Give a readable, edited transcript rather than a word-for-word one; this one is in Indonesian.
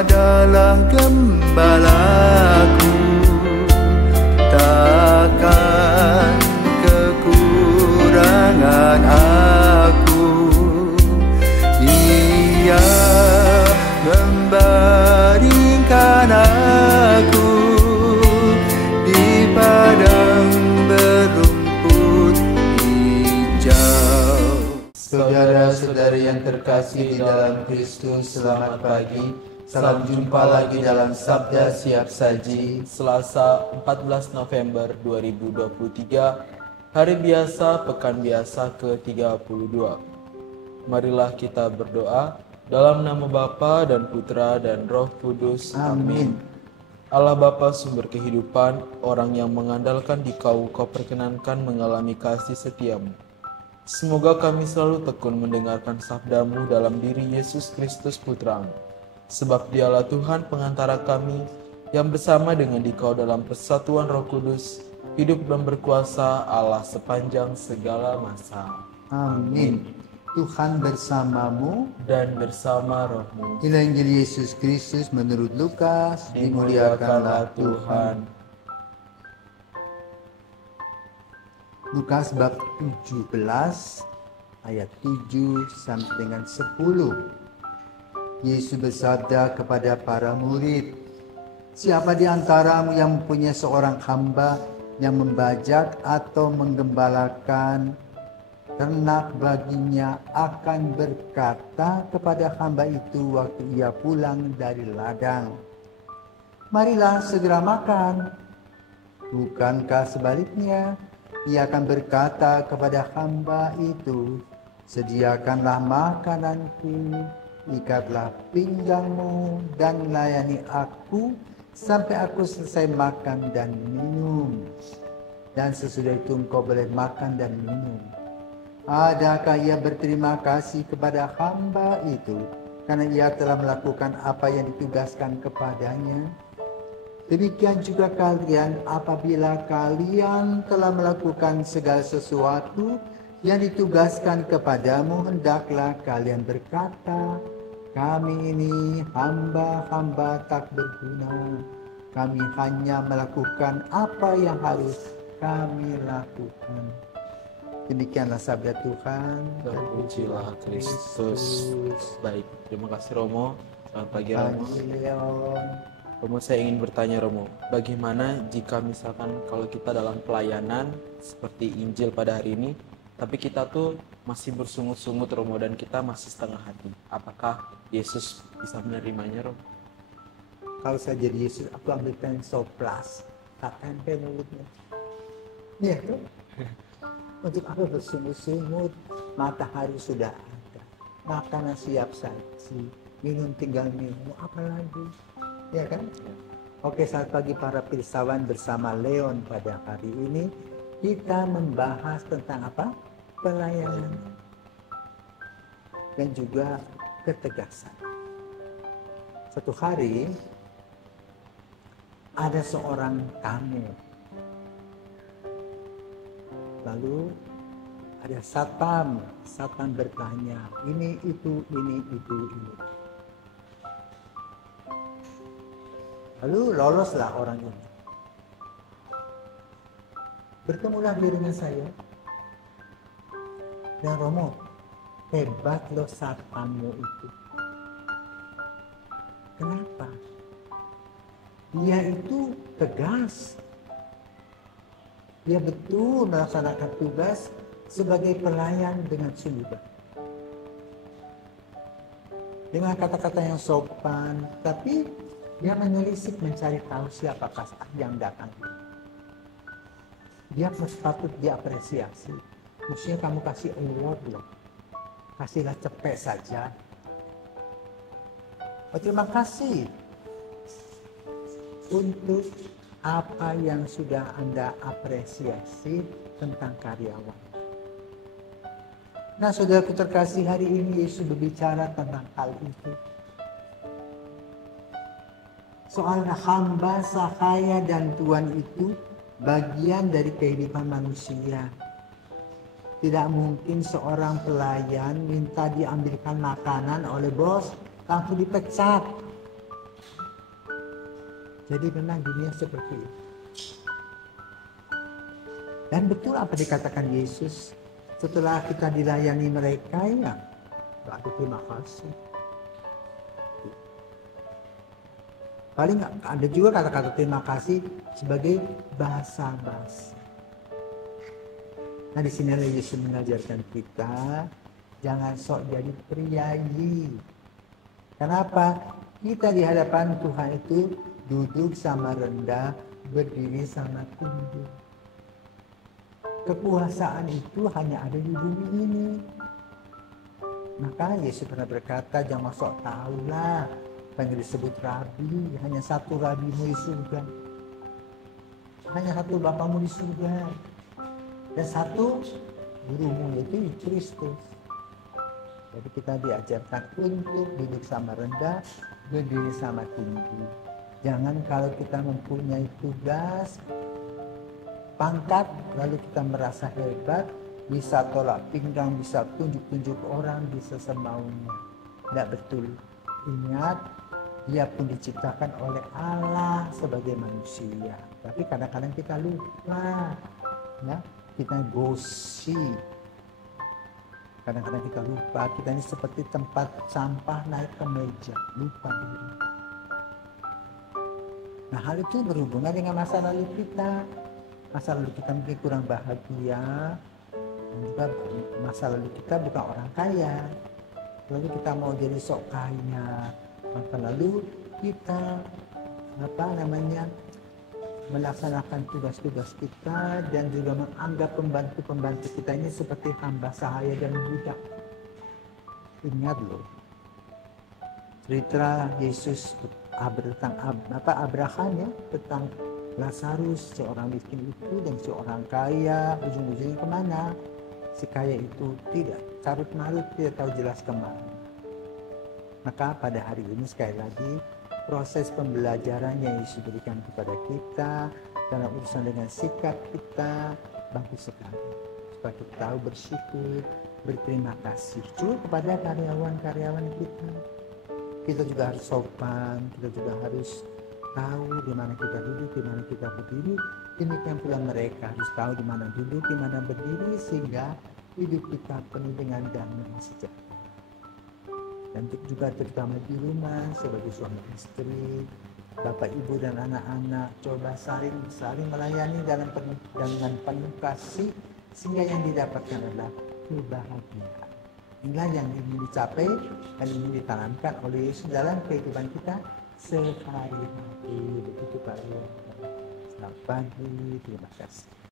adalah gembalaku, takkan kekurangan aku. Ia membaringkan aku di padang berumput hijau. Saudara-saudari yang terkasih di dalam Kristus, selamat pagi. Salam jumpa lagi dalam Sabda Siap Saji, Selasa 14 November 2023, hari biasa, pekan biasa ke-32. Marilah kita berdoa dalam nama Bapa dan Putra dan Roh Kudus. Amin. Allah Bapa sumber kehidupan, orang yang mengandalkan Dikau, Kau perkenankan mengalami kasih setiamu. Semoga kami selalu tekun mendengarkan sabdamu dalam diri Yesus Kristus Putra-Mu. Sebab dialah Tuhan pengantara kami, yang bersama dengan Dikau dalam persatuan Roh Kudus, hidup dan berkuasa Allah sepanjang segala masa. Amin. Tuhan bersamamu Dan bersama rohmu. Inilah Injil Yesus Kristus menurut Lukas. Dimuliakanlah Tuhan. Lukas bab 17 ayat 7 sampai dengan 10. Yesus bersabda kepada para murid, siapa di antaramu yang mempunyai seorang hamba yang membajak atau menggembalakan ternak baginya, akan berkata kepada hamba itu waktu ia pulang dari ladang, marilah segera makan. Bukankah sebaliknya, ia akan berkata kepada hamba itu, sediakanlah makananku, ikatlah pinggangmu, dan layani aku sampai aku selesai makan dan minum. Dan sesudah itu engkau boleh makan dan minum. Adakah ia berterima kasih kepada hamba itu karena ia telah melakukan apa yang ditugaskan kepadanya? Demikian juga kalian, apabila kalian telah melakukan segala sesuatu yang ditugaskan kepadamu, hendaklah kalian berkata, kami ini hamba-hamba tak berguna. Kami hanya melakukan apa yang harus kami lakukan. Demikianlah sabda Tuhan. Terpujilah Kristus. Baik, terima kasih Romo. Selamat pagi Romo. Romo, saya ingin bertanya Romo, bagaimana jika misalkan kalau kita dalam pelayanan seperti Injil pada hari ini, tapi kita tuh masih bersungut-sungut Romo, dan kita masih setengah hati. Apakah Yesus bisa menerimanya Romo? Kalau saya jadi Yesus, aku ambil pensel plus, tak tempel mulutnya. Iya tuh. Untuk apa bersungut-sungut? Matahari sudah ada, makanan siap saji, minum tinggal minum, apa lagi? Ya kan? Oke, selamat pagi para pirsawan, bersama Leon pada hari ini kita membahas tentang apa? Pelayanan dan juga ketegasan. Satu hari ada seorang tamu, lalu ada satpam bertanya, ini itu. Lalu loloslah orang ini. Bertemulah dia dengan saya. Dan Romo, hebat loh satpammu itu. Kenapa? Dia itu tegas. Dia betul melaksanakan tugas sebagai pelayan dengan sungguh. Dengan kata-kata yang sopan, tapi dia menelisik mencari tahu siapakah yang datang. Dia patut diapresiasi. Mestinya kamu kasih award loh. Kasihlah cepet saja. Terima kasih untuk apa yang sudah Anda apresiasi tentang karyawan. Nah, saudaraku terkasih, hari ini Yesus berbicara tentang hal itu. Soal hamba, sahaya, dan Tuhan itu bagian dari kehidupan manusia. Tidak mungkin seorang pelayan minta diambilkan makanan oleh bos, langsung dipecat. Jadi memang dunia seperti itu. Dan betul apa dikatakan Yesus, setelah kita dilayani mereka, ya gak ada terima kasih. Paling ada juga kata-kata terima kasih sebagai bahasa basi. Nah, di sini Yesus mengajarkan kita jangan sok jadi priayi. Kenapa? Kita di hadapan Tuhan itu duduk sama rendah, berdiri sama tinggi. Kekuasaan itu hanya ada di bumi ini. Maka Yesus pernah berkata, jangan sok tahu lah apa yang disebut rabi. Hanya satu rabimu di surga. Hanya satu bapamu di surga. Dan satu gurumu, yaitu Kristus. Jadi kita diajarkan untuk duduk sama rendah, berdiri sama tinggi. Jangan kalau kita mempunyai tugas, pangkat, lalu kita merasa hebat, bisa tolak pinggang, bisa tunjuk-tunjuk orang, bisa semaunya. Tidak betul. Ingat, dia pun diciptakan oleh Allah sebagai manusia. Tapi kadang-kadang kita lupa. Ya, kita gosi. Kadang-kadang kita lupa, kita ini seperti tempat sampah naik ke meja, lupa diri. Nah, hal itu berhubungan dengan masa lalu kita. Masa lalu kita mungkin kurang bahagia, dan juga masa lalu kita bukan orang kaya. Lalu kita mau jadi sok kaya, maka lalu kita melaksanakan tugas-tugas kita dan juga menganggap pembantu-pembantu kita ini seperti hamba sahaya dan budak. Ingat loh, cerita Yesus tentang Abraham ya, tentang Lazarus, seorang miskin itu dan seorang kaya, ujung-ujungnya kemana? Si kaya itu tidak carut marut, tidak tahu jelas kemana. Maka pada hari ini sekali lagi proses pembelajaran yang Yesus berikan kepada kita dalam urusan dengan sikap kita bagus sekali, supaya kita tahu bersyukur, berterima kasih juga kepada karyawan-karyawan kita. Kita juga harus sopan, kita juga harus tahu di mana kita duduk, di mana kita berdiri. Demikian pula mereka harus tahu di mana duduk, di mana berdiri, sehingga hidup kita penuh dengan damai sejahtera. Dan juga terutama di rumah sebagai suami istri, bapak ibu dan anak-anak, coba saling melayani dengan penuh kasih, sehingga yang didapatkan adalah kebahagiaan. Inilah yang ingin dicapai dan ingin ditanamkan oleh Yesus dalam kehidupan kita sehari-hari. Begitu Pak. Selamat pagi, terima kasih.